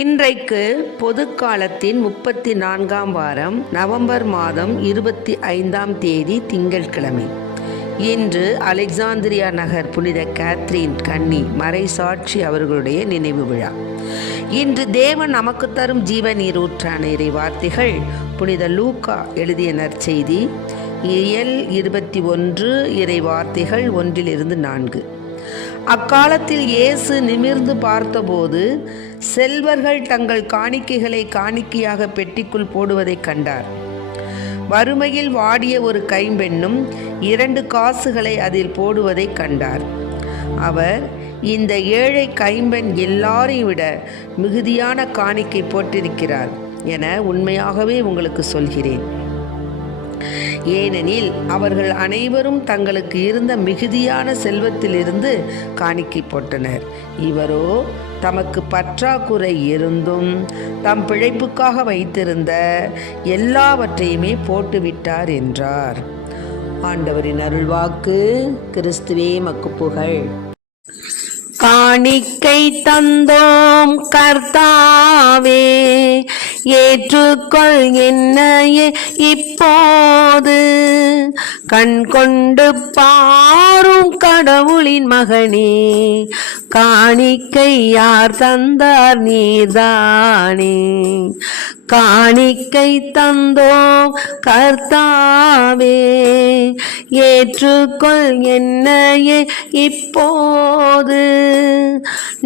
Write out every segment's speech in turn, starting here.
இன்றைக்கு பொதுக்காலத்தின் 34ஆம் வாரம் நவம்பர் மாதம் 25ஆம் தேதி திங்கட்கிழமை. இன்று அலெக்சாந்திரியா நகர் புனித கேத்ரீன் கன்னி மறைசாட்சி அவர்களுடைய நினைவு விழா. இன்று தேவன் நமக்கு தரும் ஜீவ நீரூற்றான இறை வார்த்தைகள் புனித லூக்கா எழுதிய நற்செய்தி இயல் 21 இறை வார்த்தைகள் 1-4. அக்காலத்தில் இயேசு நிமிர்ந்து பார்த்தபோது செல்வர்கள் தங்கள் காணிக்கைகளை காணிக்கையாக பெட்டிக்குள் போடுவதைக் கண்டார். வறுமையில் வாடிய ஒரு கைம்பெண்ணும் 2 காசுகளை அதில் போடுவதைக் கண்டார். அவர், இந்த ஏழை கைம்பெண் எல்லாரையும் விட மிகுதியான காணிக்கை போட்டிருக்கிறார் என உண்மையாகவே உங்களுக்கு சொல்கிறேன். ஏனெனில் அவர்கள் அனைவரும் தங்களுக்கு இருந்த மிகுதியான செல்வத்திலிருந்து காணிக்கை போட்டனர். இவரோ தமக்கு பற்றாக்குறை இருந்தும் தம் பிழைப்புக்காக வைத்திருந்த எல்லாவற்றையுமே போட்டுவிட்டார் என்றார். ஆண்டவரின் அருள்வாக்கு. கிறிஸ்துவே மக்கு புகழ். காணிக்கை தந்தோம் கர்த்தாவே, ஏற்றுக்கொள் என்னையே இப்போது. கண் கொண்டு பாரும் கடவுளின் மகனே, காணிக்கை யார் தந்தார் நீர்தானே. காணிக்கை தந்தோம் கர்த்தாவே, ஏற்றுக்கொள் என்னையே இப்போது.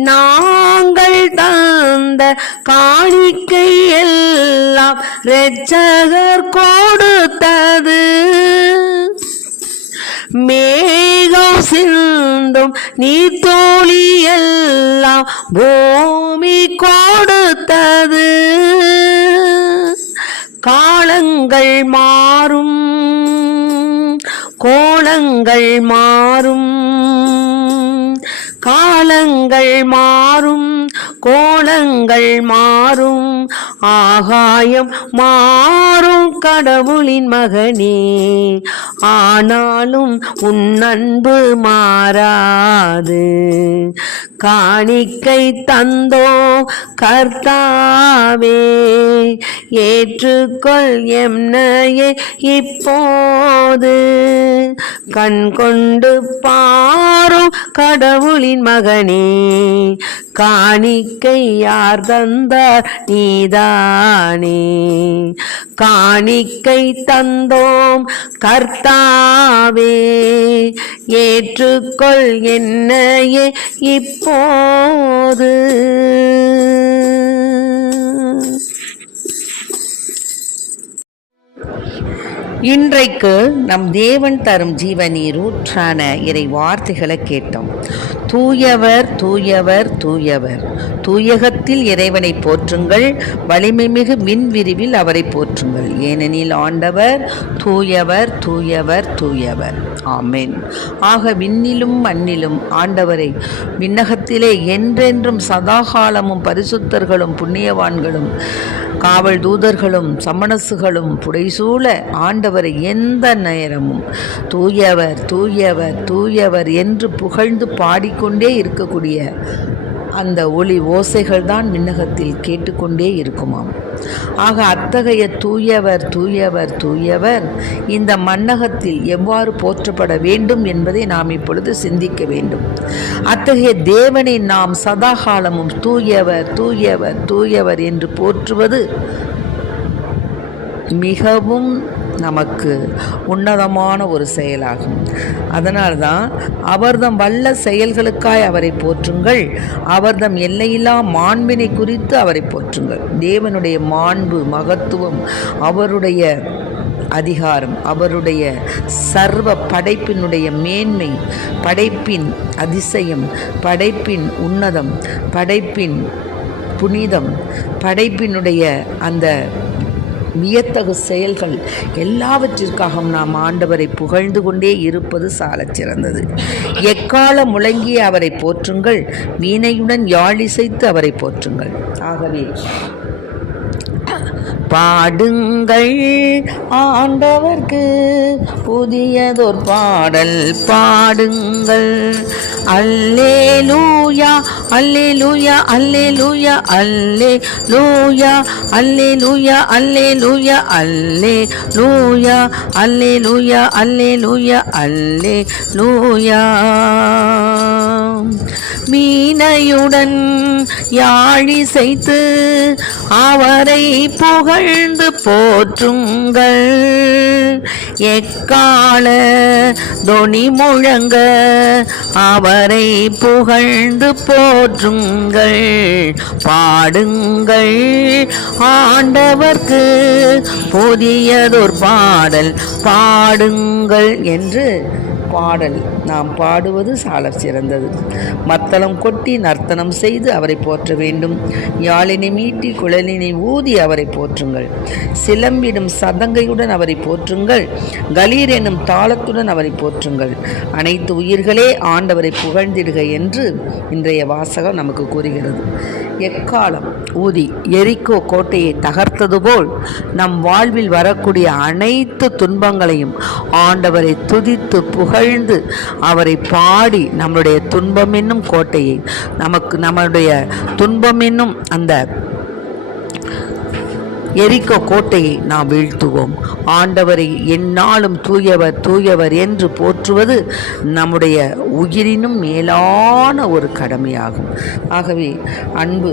நாங்கள் தந்த காணிக்கை எல்லாம் இரட்சகர் கொடுத்தது. மேகம் சிந்தும் நீர்த்தோழி எல்லாம் பூமி கொடுத்தது. காலங்கள் மாறும், கோலங்கள் மாறும். காலங்கள் மாறும், கோலங்கள் மாறும். ஆகாயம் மாறும் கடவுளின் மகனே, ஆனாலும் உன் அன்பு மாறாது. காணிக்கை தந்தோ கர்த்தாவே, ஏற்றுக்கொள் என்னையே இப்போது. கண் கொண்டு பாரும் கடவுளின் மகனே, காணிக்கை யார் தந்தார் நீதானே. காணிக்கை தந்தோம் கர்த்தாவே, ஏற்றுக்கொள் என்னையே இப்போது. இன்றைக்கு நம் தேவன் தரும் ஜீவ நீரூற்றான இறை வார்த்தைகளை கேட்டோம். தூயவர் தூயவர் தூயவர், தூயகத்தில் இறைவனை போற்றுங்கள், வலிமை மிகு விண்விரிவில் அவரை போற்றுங்கள், ஏனெனில் ஆண்டவர் தூயவர் தூயவர் தூயவர். ஆமென். ஆக விண்ணிலும் மண்ணிலும் ஆண்டவரை, விண்ணகத்திலே என்றென்றும் சதாகாலமும் பரிசுத்தர்களும் புண்ணியவான்களும் காவல் தூதர்களும் சமணசுகளும் புடைசூழ ஆண்டவரை எந்த நேரமும் தூயவர் தூயவர் தூயவர் என்று புகழ்ந்து பாடிக்கொண்டே இருக்கக்கூடிய அந்த ஒளி ஓசைகள் தான் விண்ணகத்தில் கேட்டுக்கொண்டே இருக்குமாம். ஆக அத்தகைய தூயவர் தூயவர் தூயவர் இந்த மண்ணகத்தில் எவ்வாறு போற்றப்பட வேண்டும் என்பதை நாம் இப்பொழுது சிந்திக்க வேண்டும். அத்தகைய தேவனை நாம் சதாகாலமும் தூயவர் தூயவர் தூயவர் என்று போற்றுவது மிகவும் நமக்கு உன்னதமான ஒரு செயலாகும். அதனால்தான் அவர்தம் வல்ல செயல்களுக்காய் அவரை போற்றுங்கள், அவர்தம் எல்லையில்லா மாண்பினை குறித்து அவரை போற்றுங்கள். தேவனுடைய மாண்பு, மகத்துவம், அவருடைய அதிகாரம், அவருடைய சர்வ படைப்பினுடைய மேன்மை, படைப்பின் அதிசயம், படைப்பின் உன்னதம், படைப்பின் புனிதம், படைப்பினுடைய அந்த வியத்தகு செயல்கள் எல்லாவற்றிற்காகவும் நாம் ஆண்டவரை புகழ்ந்து கொண்டே இருப்பது சாலச் சிறந்தது. எக்காலம் முழங்கிய அவரை போற்றுங்கள், வீணையுடன் யாழிசைத்து அவரை போற்றுங்கள். ஆகவே பாடுங்கள் ஆண்டவர்க்கு புதியதோர் பாடல் பாடுங்கள். அல்லேலூயா அல்லேலூயா அல்லேலூயா அல்லேலூயா அல்லேலூயா அல்லேலூயா அல்லேலூயா அல்லேலூயா அல்லேலூயா அல்லேலூயா. மீனையுடன் யாழிசைத்து அவரை புகழ்ந்து போற்றுங்கள். எக்கால தொனி முழங்க அவரை புகழ்ந்து போற்றுங்கள். பாடுங்கள் ஆண்டவர்க்கு புதியதோர் பாடல் பாடுங்கள் என்று பாடல் நாம் பாடுவது சாலச் சிறந்தது. மத்தளம் கொட்டி நர்த்தனம் செய்து அவரை போற்ற வேண்டும். யாழினை மீட்டி குழலினை ஊதி அவரை போற்றுங்கள். சிலம்பிடும் சதங்கையுடன் அவரை போற்றுங்கள். கலீர் எனும் தாளத்துடன் அவரை போற்றுங்கள். அனைத்து உயிர்களே ஆண்டவரை புகழ்ந்திடுக என்று இன்றைய வாசகம் நமக்கு கூறுகிறது. எக்காலம் ஊதி எரிக்கோ கோட்டையை தகர்த்தது போல் நம் வாழ்வில் வரக்கூடிய அனைத்து துன்பங்களையும் ஆண்டவரை துதித்து புகழ்ந்து அவரை பாடி நம்முடைய துன்பம் என்னும் கோட்டையை நம்முடைய துன்பம் என்னும் அந்த எரிக்கோ கோட்டையை நாம் வீழ்த்துவோம். ஆண்டவரை எந்நாளும் தூயவர் தூயவர் என்று போற்றுவது நம்முடைய உயிரினும் மேலான ஒரு கடமையாகும். ஆகவே அன்பு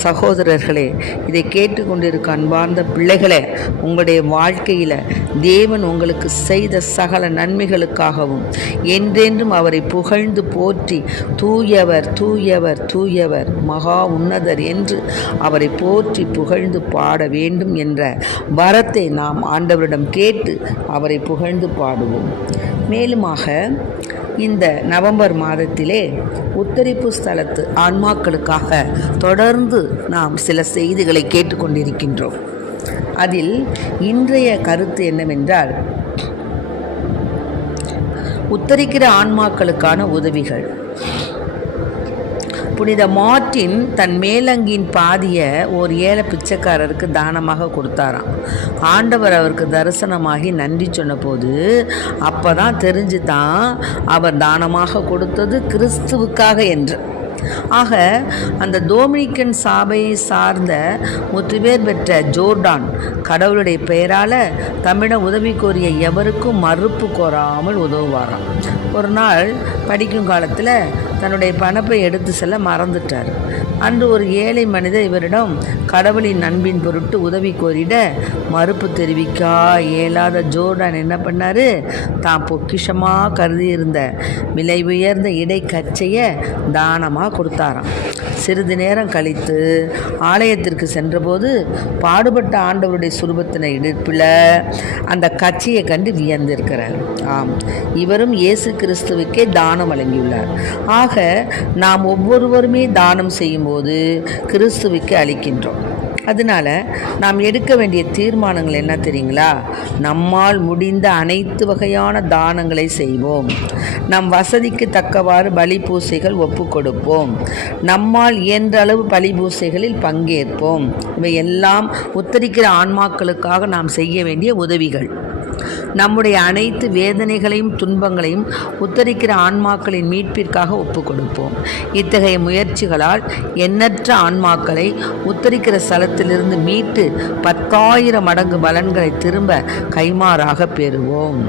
சகோதரர்களே, இதை கேட்டுக்கொண்டிருக்க அன்பார்ந்த பிள்ளைகளே, உங்களுடைய வாழ்க்கையில் தேவன் உங்களுக்கு செய்த சகல நன்மைகளுக்காகவும் என்றென்றும் அவரை புகழ்ந்து போற்றி தூயவர் தூயவர் தூயவர் மகா உன்னதர் என்று அவரை போற்றி புகழ்ந்து பாட வேண்டும் என்ற வரத்தை நாம் ஆண்டவரிடம் கேட்டு அவரை புகழ்ந்து பாடுவோம். மேலுமாக இந்த நவம்பர் மாதத்திலே உத்தரிப்பு ஸ்தலத்து ஆன்மாக்களுக்காக தொடர்ந்து நாம் சில செய்திகளை கேட்டுக்கொண்டிருக்கின்றோம். அதில் இன்றைய கருத்து என்னவென்றால், உத்தரிக்கிற ஆன்மாக்களுக்கான உதவிகள். புனித மார்ட்டின் தன் மேலங்கின் பாதியை ஒரு ஏழை பிச்சைக்காரருக்கு தானமாக கொடுத்தாராம். ஆண்டவர் அவருக்கு தரிசனமாகி நன்றி சொன்னபோது அப்போ தான் தெரிஞ்சு தான் அவர் தானமாக கொடுத்தது கிறிஸ்துவுக்காக என்று. ஆக அந்த டொமினிக்கன் சபையை சார்ந்த 3 பேர் பெற்ற ஜோர்டான் கடவுளுடைய பெயரால் தம்மிடம் உதவி கோரிய எவருக்கும் மறுப்பு கோராமல் உதவுவாராம். ஒரு நாள் படிக்கும் காலத்தில் தன்னுடைய பணப்பை எடுத்து செல்ல மறந்துட்டார். அன்று ஒரு ஏழை மனிதர் இவரிடம் கடவுளின் அன்பின் பொருட்டு உதவி கோரிட மறுப்பு தெரிவிக்க இயலாத ஜோர்டான் என்ன பண்ணார், தான் பொக்கிஷமாக கருதி இருந்த விலை உயர்ந்த இடை கச்சையை தானமாக கொடுத்தாராம். சிறிது நேரம் கழித்து ஆலயத்திற்கு சென்றபோது பாடுபட்ட ஆண்டவருடைய சுரூபத்தின இடுப்பில் அந்த கச்சையை கண்டு வியந்திருக்கிறார். ஆம், இவரும் இயேசு கிறிஸ்துவுக்கே தானம் வழங்கியுள்ளார். ஆக நாம் ஒவ்வொருவருமே தானம் செய்யும்போது கிறிஸ்துவுக்கு அளிக்கின்றோம். அதனால் நாம் எடுக்க வேண்டிய தீர்மானங்கள் என்ன தெரியுங்களா? நம்மால் முடிந்த அனைத்து வகையான தானங்களை செய்வோம். நம் வசதிக்கு தக்கவாறு பலி பூசைகள் ஒப்பு கொடுப்போம். நம்மால் இயன்ற அளவு பலி பூசைகளில் பங்கேற்போம். இவை எல்லாம் உத்தரிக்கிற ஆன்மாக்களுக்காக நாம் செய்ய வேண்டிய உதவிகள். நம்முடைய அனைத்து வேதனைகளையும் துன்பங்களையும் உத்தரிக்கிற ஆன்மாக்களின் மீட்பிற்காக ஒப்பு கொடுப்போம். இத்தகைய முயற்சிகளால் எண்ணற்ற ஆன்மாக்களை உத்தரிக்கிற ஸ்தலத்திலிருந்து மீட்டு 10,000 மடங்கு பலன்களை திரும்ப கைமாறாக பெறுவோம்.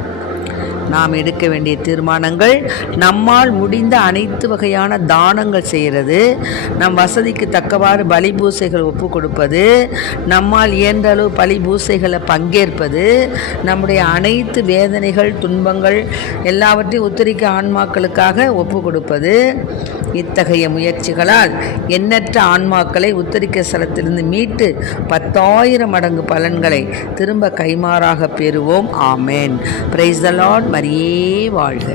நாம் எடுக்க வேண்டிய தீர்மானங்கள்: நம்மால் முடிந்த அனைத்து வகையான தானங்கள் செய்கிறது, நம் வசதிக்கு தக்கவாறு பலி பூசைகள் ஒப்பு கொடுப்பது, நம்மால் இயன்ற அளவு பலி பூசைகளை பங்கேற்பது, நம்முடைய அனைத்து வேதனைகள் துன்பங்கள் எல்லாவற்றையும் உத்தரிக்க ஆன்மாக்களுக்காக ஒப்பு கொடுப்பது. இத்தகைய முயற்சிகளால் எண்ணற்ற ஆன்மாக்களை உத்தரிக்க ஸ்தலத்திலிருந்து மீட்டு 10,000 மடங்கு பலன்களை திரும்ப கைமாறாக பெறுவோம். ஆமேன். Praise the lord. மரியே வாழ்க.